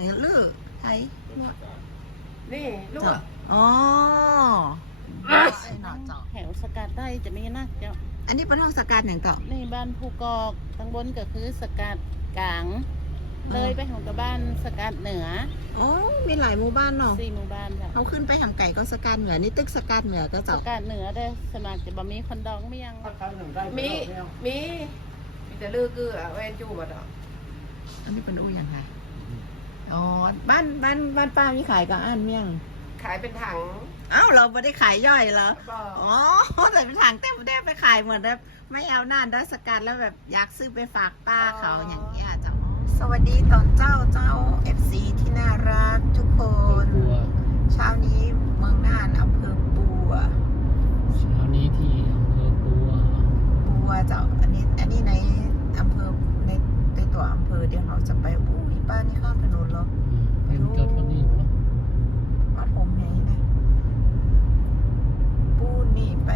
ไหนลือไทยนี่ลูกอ๋อไอ้หนอเจ้าแถวสกัดได้จะมีนะเจ้าอันนี้เป็นห้องสกัดอย่างเก่านี่บ้านภูกอกข้างบนก็คือสกัดกลาง เลยไปของกับบ้านสกัดเหนืออ๋อมีหลายหมู่บ้านเนาะสี่หมู่บ้านจ้ะเขาขึ้นไปทำไก่ก็สกัดเหนือนี่ตึกสกัดเหนือก็สเจ้ากัดเหนือได้สมัครจะบ่มีคนดองเมียงมีมีมีแต่ลือคืออะแวนจูบัดอะอันนี้เป็นอู้อย่างไร อ๋อบ้านบ้านบ้านป้ามีขายกับอ่านเมี่ยง ขายเป็นถังอ้าวเราไม่ได้ขายย่อยเหรอบ่อ๋อแต่เป็นถังเต็มได้ไปขายเหมือนแบบไม่เอาหน้าได้สกัดแล้วแบบอยากซื้อไปฝากป้าเขาอย่างเงี้ยเจ้าสวัสดีตอนเจ้าเจ้า FC ที่น่ารักทุกคน เช้านี้เมืองน่านอำเภอปัวเช้านี้ที่อำเภอปัวปัวเจ้าอันนี้อันนี้ในอำเภอในในตัวอำเภอเดี๋ยวเราจะไปอู้ย ป้านี่ข้ามถนนเหรออืมเป็นเกิดวันนี้เหรอวัดผมไงนะปูนี่ไป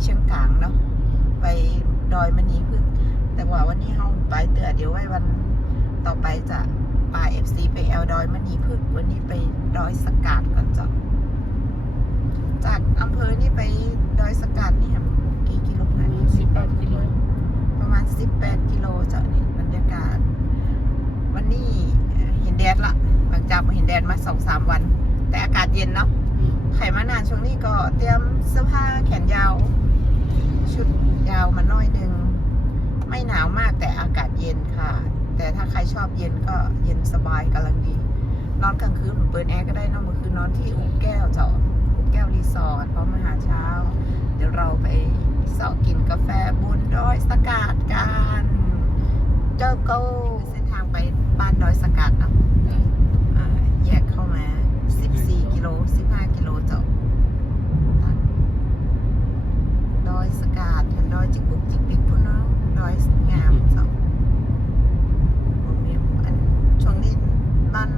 เชียงกลางเนาะไปดอยมณีพึ่งแต่ว่าวันนี้เราไปเตือเดี๋ยวไว้วันต่อไปจะปาเอฟซีไปแอลดอยมณีพึ่งวันนี้ไปดอยสกัดก่อนจ้ะจากอำเภอนี่ไปดอยสกัดนี่ครับกี่กิโลนะสิบแปดกิโลประมาณ18กิโลจ้ะนี่บรรยากาศ วันนี้เห็นแดดละหลังจากมาเห็นแดดมาสองสามวัน แต่อากาศเย็นเนาะอืมใครมานานช่วงนี้ก็เตรียมเสื้อผ้าแขนยาว ชุดยาวมาหน้อยหนึง ไม่หนาวมากแต่อากาศเย็นค่ะ แต่ถ้าใครชอบเย็นก็เย็นสบายกำลังดี นอนกลางคืนเปิดแอร์ก็ได้เนอนเมื่อคืนนอนที่อุกแก้วเจ้าอุกแก้วรีสอร์ทพร้อมอาหารเช้า เดี๋ยวเราไปเสาะกินกาแฟบนดอยสกัดกันเจ้าก็เส้นทางไป บ้านดอยสกัดเนาะได้อ่าแยกเข้ามา 14 กิโล 15 กิโลเจ้าดอยสกัดดอยจิกบุกจิกปิกพุ่นเนาะดอยงามเจ้าโอ้มีอันช่วงนี้บ้าน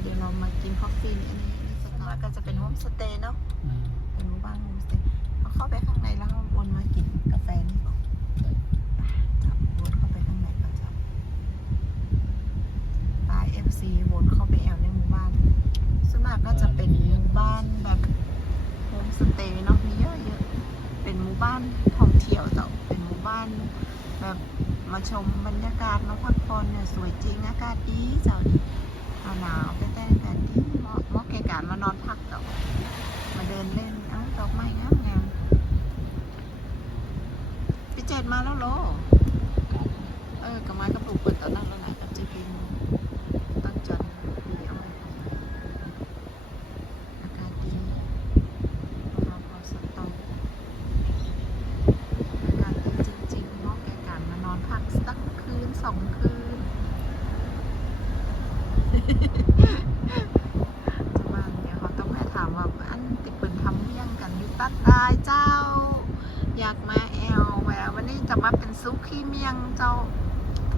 เดี๋ยวเรามากินคอฟฟี่นี่อันนี้อันนี้สกาก็จะเป็นโฮมสเตย์เนาะอ่าเป็นหมู่บ้านโฮมสเตย์เราเข้าไปข้างในแล้วเราวนมากินกาแฟนี่ก่อนจับวนเข้าไปข้างในก่อนจับปลาย FC วนเข้าไปแอวในหมู่บ้านส่วนมากก็จะเป็นหมู่บ้านแบบโฮมสเตย์เนาะมีเยอะๆเป็นหมู่บ้านท่องเที่ยวเจ้าเป็นหมู่บ้านแบบมาชมบรรยากาศมาพักผ่อนเนี่ยสวยจริงอากาศดีเจ้าหนาวๆไปแต่งกันดีเหมาะเหมาะแก่การมานอนพักเจ้ามาเดินเล่นเอ้าดอกไม้งามงามๆพี่เจดมาแล้วโล เออกระไม้กระปุกเปิดตอนนั้นแล้ว นะกับจีพินตั้งจันมีอ้อยอากาศดีเราพอสตอกอากาศดีจริงๆเหมาะแก่การมานอนพักสักคืนสองคืน จะมาเดี๋ยวเขาต้องแม่ถามว่าอันติเปินทำเมี่ยงกันอยู่ตัดตายเจ้า อยากมาแอลแวววันนี้จะมาเป็นซุกี้เมี่ยงเจ้า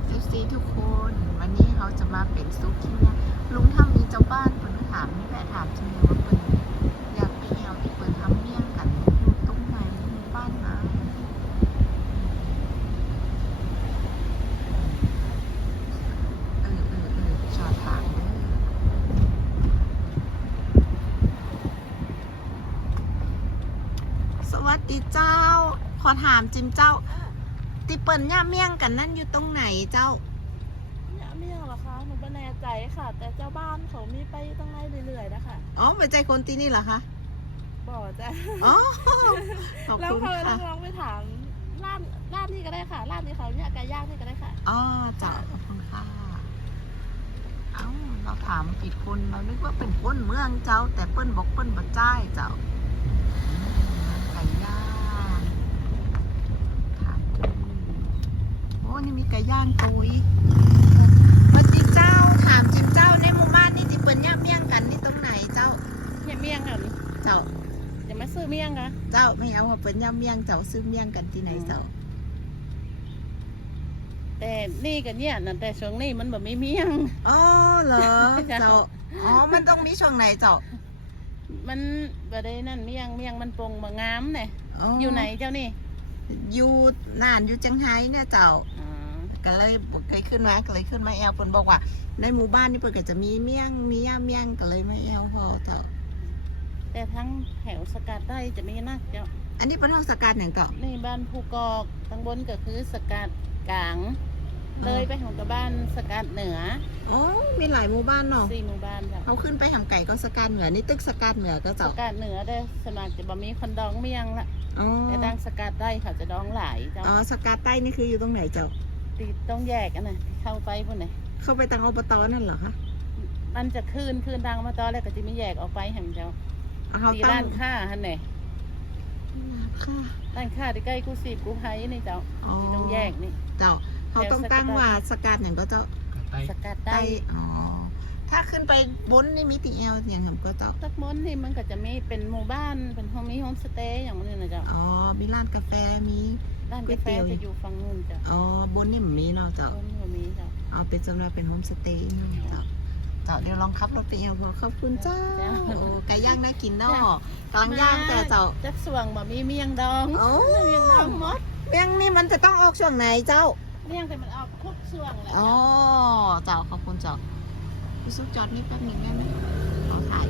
เอฟซีทุกคน วันนี้เขาจะมาเป็นซุกี้เนี่ยลุงทำมีเจ้าบ้านเปินก็ถามนี่แหละถามจริงๆว่าเปินอยากไปแอวที่เปินทำเมี่ยงกันอยู่ตรงไหนหมู่บ้านนะเออเออเออชอบถามเด้อสวัสดีเจ้า ขอถามจิมเจ้า ติเปิลย่าเมี่ยงกันนั่นอยู่ตรงไหนเจ้าเนี่ยเมี่ยงเหรอคะหนูไม่แน่ใจค่ะ แต่เจ้าบ้านเขามีไปตั้งไงเรื่อยๆนะคะอ๋อไม่ใจคนที่นี่เหรอคะบอกจ้ะอ๋อขอบแล้วคุณเคยลค่ะองลองไปถามร้านร้านนี้ก็ได้ค่ะร้านนี้เขาเนี่ยไก่ย่างนี่ก็ได้ค่ะอ๋อจ้ะขอบคุณค่ะเอ้าเราถามผิดคนเรานึกว่าเป็นคนเมืองเจ้า แต่เปิ้นบอกเปิ้นบ่จ่ายเจ้าอืมไก่ย่างถามดูโอ้ นี่มีไก่ย่างตุยสวัสดีเจ้าถามจิมเจ้าในหมู่บ้านนี่จิเปิ้นย่าเมี่ยงกันนี่ตรงไหนเจ้าเนี่ยเมี่ยงค่ะนี่เจ้าจะมาซื้อเมี่ยงคะเจ้าไม่เอาว่าเปิ้นย่าเมี่ยงเจ้าซื้อเมี่ยงกันที่ไหนเจ้าแต่นี่กันเนี่ยนั่นแต่ช่วงนี้มันแบบไม่เมี่ยงอ๋อเหรอเจ้าอ๋อมันต้องมีช่วงไหนเจ้ามันบ่ได้นั่นเมี่ยงเมี่ยงมันปรุงมางามเนี่ยอยู่ไหนเจ้านี่อยู่น่านอยู่จังไห้เนี่ยเจ้าอ๋อ ก็เลยเคยขึ้นมาก็เลยขึ้นมาแอลเพิ่นบอกว่า ในหมู่บ้านนี่เพิ่นก็จะมีเมี่ยงมีย่าเมี่ยงก็เลยมาแอลพอเจ้าแต่ทั้งแถวสกัดได้จะมีนักเจ้าอันนี้เป็นห้องสกัดอย่างเก่านี่บ้านภูกอกทางบนก็คือสกัดกลางอ่าเลยไปของกับบ้านสกัดเหนืออ๋อมีหลายหมู่บ้านเนาะสี่หมู่บ้านค่ะเขาขึ้นไปทำไก่ก็สกัดเหนือนี่ตึกสกัดเหนือก็สเจ้ากัดเหนือได้สมัครจะบ่มีคนดองเมียงละอ๋อแต่ดังสกัดได้เขาจะดองหลายเจ้าอ๋อสกัดใต้นี่คืออยู่ตรงไหนเจ้า ตีต้องแยกกันนะเข้าไปพุ่นไหนเข้าไปทางอบตนั่นเหรอคะมันจะคืนคืนดังมาตอนแรกก็จะไม่แยกออกไปแห่งเจ้าเขาที่ตั้ร้างนค้าหั่นแหละค่ะร้านค้าที่ใกล้กู้ชีพกู้ภัยนี่เจ้าอ๋อที่ต้องแยกนี่ เจ้าเขาต้องตั้งว่าสกัดอย่างก็เจ้าไปสกัดไตได้ อ๋อ ถ้าขึ้นไปบนนี่มีติเอลอย่างเห็นก็เจ้าตักมอนนี่มันก็จะมีเป็นหมู่บ้านเป็นโฮมมีโฮมสเตย์อย่างนี้นะเจ้าอ๋อมีร้านกาแฟมีร้านก๋วยกาแฟเตี๋ยวจะอยู่ฝั่งนู้นเจ้าอ๋อบนนี่มันมีเนาะเจ้าบนก็มีเจ้าเอาเป็นสำหรับเป็นโฮมสเตย์เนาะเจ้าเจ้าเดี๋ยวลองขับรถไปเอลขอบคุณเจ้าโอ้ไก่ย่างน่ากินเนาะกำลังย่างแต่เจ้าจักสวงบ่มีเมียงดองโอ้เมียงดองหมดเมี่ยงนี่มันจะต้องออกช่วงไหนเจ้าเมียงแต่มันออกครบสวงแหละอ๋อเจ้าขอบคุณเจ้า พี่ซุปจอดนี่แป๊บหนึ่งได้ไหมขอถ่าย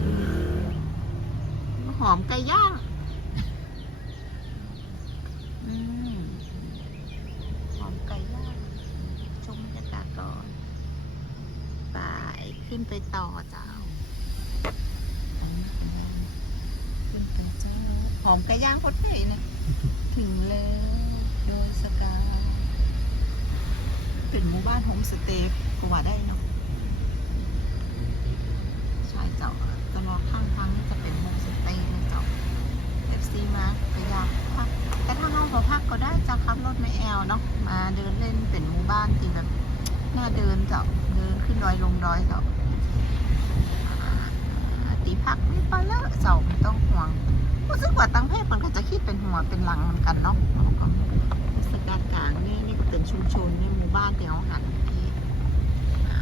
หอมไก่ย่างอืมหอมไก่ย่างชมบรรยากาศก่อนไปขึ้นไปต่อเจ้าขึ้นไปเจ้าหอมไก่ย่างโคตรเท่เนี่ยถึงแล้วโดยสกาเป็นหมู่บ้านโฮมสเตย์ก็ว่าได้เนาะใช่เจ้าตลอด ข้างทางนี่จะเป็นโฮมสเตย์นะเจ้าเอฟซีมาพยายามพักแต่ถ้าน้องขอพักก็ได้จ้าขับรถไม่แอลเนาะมาเดินเล่นเป็นหมู่บ้านที่แบบน่าเดินเจ้าเดินขึ้นดอยลงดอยเจ้าตีพักไม่ไปแล้วเจ้าไม่ต้องห่วงรู้สึกว่าตังเพศมันก็จะคิดเป็นหัวเป็นหลังเหมือนกันเนาะสกัดกลางนี่นี่ก็เป็นชุมชนนี่หมู่บ้านที่เขาหันที่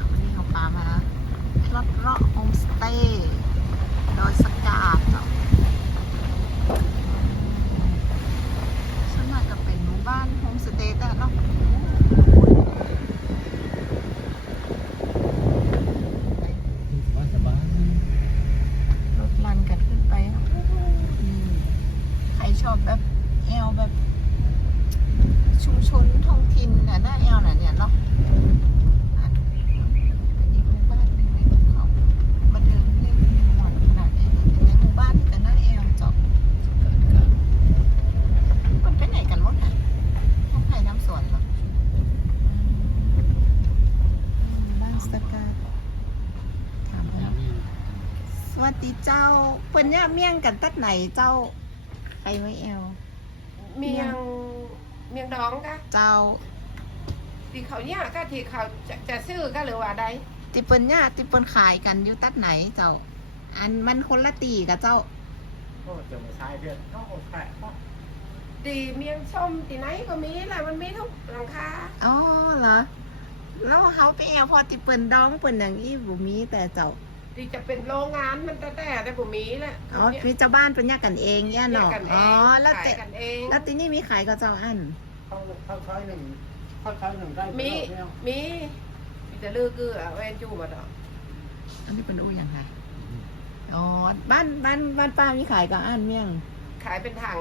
วันนี้เขาพามาลอดเลาะโฮมสเตย์ ดอยสกาดเจ้าส่วนมากก็เป็นหมู่บ้านโฮมสเตย์แต่เนาะว่าสบายรถลันกันขึ้นไปเนาะอืมใครชอบแบบแอลแบบ ชุมชนท้องถิ่นน่ะหน้าแอลน่ะเนี่ยเนาะอะเป็นอีกหมู่บ้านหนึ่งในภูเขามาเดินเล่นหมอนขนาดนี้ในหมู่บ้านกับหน้าแอลจอบมันไปไหนกันหมดอะห้องไผ่น้ำสวนเหรออืมบ้านสกาดถามเขา สวัสดีเจ้าเปิ้นย่าเมี่ยง กันตัดไหนเจ้าไปไว้แอลเมียงเมียงดองกะเจ้าที่เขาเนี่ยก็ที่เขาจะจะซื้อก็หรือว่าใดติเปิ้นย่าติเปิ้นขายกันอยู่ตัดไหนเจ้า อันมันคนละตีกับเจ้าโอ้จะมาใช้เดือนก็โอเคตีเมียงส้มตีไหนก็มีแหละมันมีทุกหลังคาอ๋อเหรอแล้วเฮาไปแอลพอติเปิ้นดองเปิ้นอย่างอี้บ่มีแต่เจ้า ที่จะเป็นโรงงานมันแต่แต่แต่ผมมีแหละอ๋อมีเจ้าบ้านเปิ้นย่ากันเองย่าแยกเนาะกันเออ๋องแล้วขาแต่ยกันเอง แล้วที่นี่มีขายกับเจ้าอันเข้าเข้าช้อยหนึ่งเข้าช้อยหนึ่งได้มีมีมีแต่ลือเกลือแวนจูมาดอกอันนี้เป็นอู้อย่างไรอ๋อบ้านบ้านบ้านป้ามีขายกับอันเมี่ยงขายเป็นถัง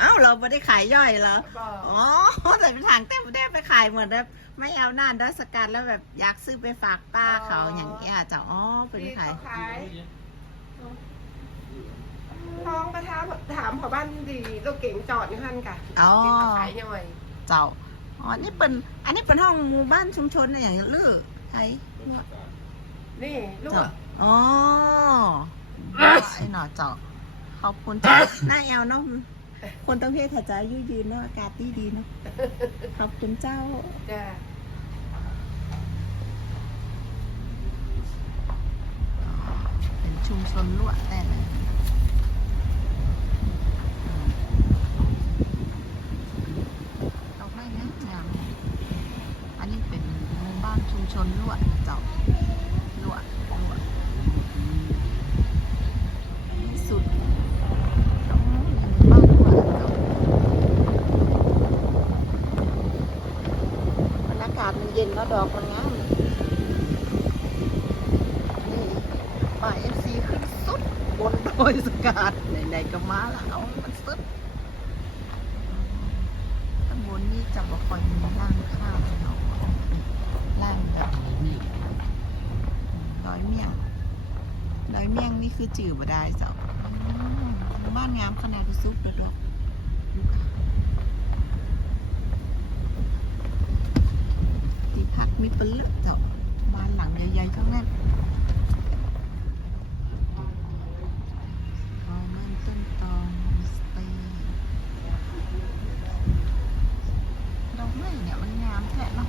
อ้าวเราไม่ได้ขายย่อยเหรอบอกอ๋อแต่เป็นถังเต็มได้ไปขายหมดแล้วไม่เอาหน้าดอสกัดแล้วแบบอยากซื้อไปฝากป้าเขาอย่างเงี้ยจ้ะอ๋อไปที่ขายเขาขายน้องประถามถามเขาบ้านดีรถเก๋งจอดอยู่หันกะอ๋อที่เขาขายย่อยเจ้าอ๋อนี่เป็นอันนี้เป็นห้องหมู่บ้านชุมชนอะไรอย่างเงี้ยลือไทยนี่ลูกเจ้าอ๋อไอ้หน่อเจ้าขอบคุณเจ้าหน้าแอลเนาะ คนต้องเพศถ้าจะอายุยืนเนาะอากาศดีดีๆเนาะขอบคุณเจ้าจะเป็นชุมชนลวดแต่เลยดอกไม้งามงามอันนี้เป็นหมู่บ้านชุมชนลวดนะเจ้า อกมันงามเลยนี่ป่าเอฟซีขึ้นสุด บนดอยสกัดไหนๆก็มาแล้ว มันสุดข้างบนนี่จะบอกคอยมีร่างข้าวเนาะร่างแบบดอยเมี่ยงดอยเมี่ยงนี่คือจื่อบ่ได้เจ้าบ้านงามขนาดซุปเลยหรอก มีปืนลืกจ้าบ้านหลังใหญ่ๆทั้งนั้นเมนต้นตองสตย์ดอกไม้เนี่ยมันงามแท้เนาะ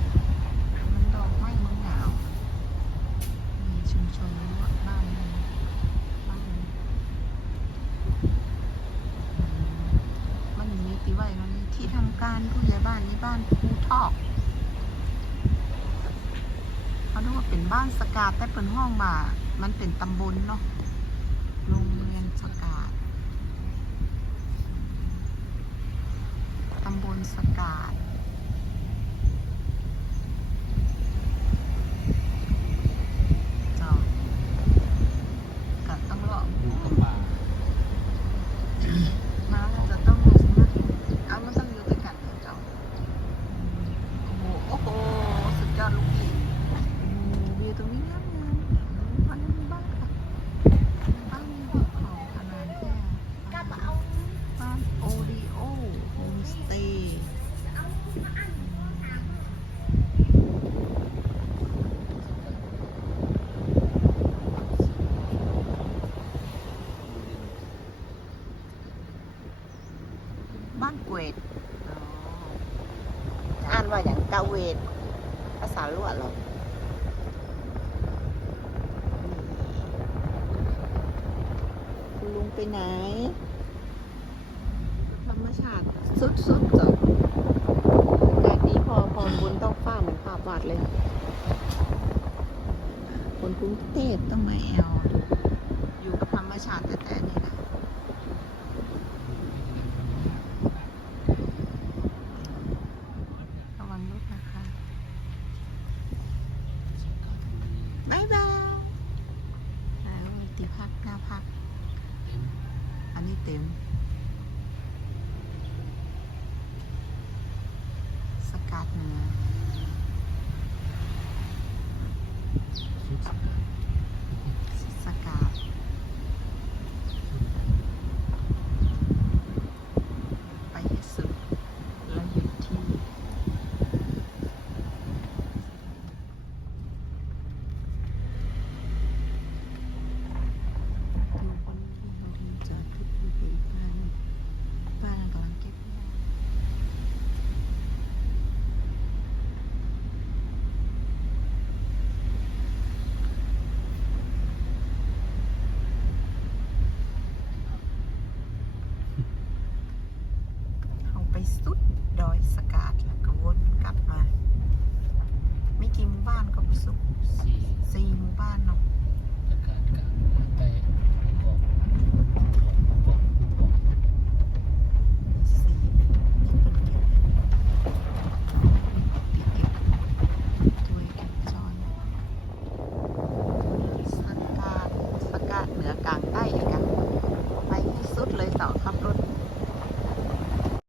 เขาดูว่าเป็นบ้านสกาดแต่เป็นห้องมามันเป็นตำบลเนาะโรงเรียนสกาดตำบลสกาดจอกัดต้องรอ อยู่กับป่า มาแล้วจะต้องลงมาเอามันต้องอยู่ด้วยกันเถอะเจ้าโอ้โหโอ้โห สุดยอดลูกพี่อืมวิวตรงนี้งามงามอันนี้มีบ้านค่ะ บ้านของขนาดแค่บ้านโอริโอโฮมสเตย์บ้านเกวดอ๋ออ่านว่าอย่างกาเวด ภาษาลวดเหรอคุณลุงไปไหน ธรรมชาติสุดๆจบอากาศดีพอพอบนต้องฟ้าเหมือนภาพวาดเลย คนกรุงเทพต้องมาแอลอยู่กับธรรมชาติแต่แต่นี่ ดอยสกาดแล้วก็วนกลับมา ไม่กินหมู่บ้านก็สุกสี่หมู่บ้านเนาะ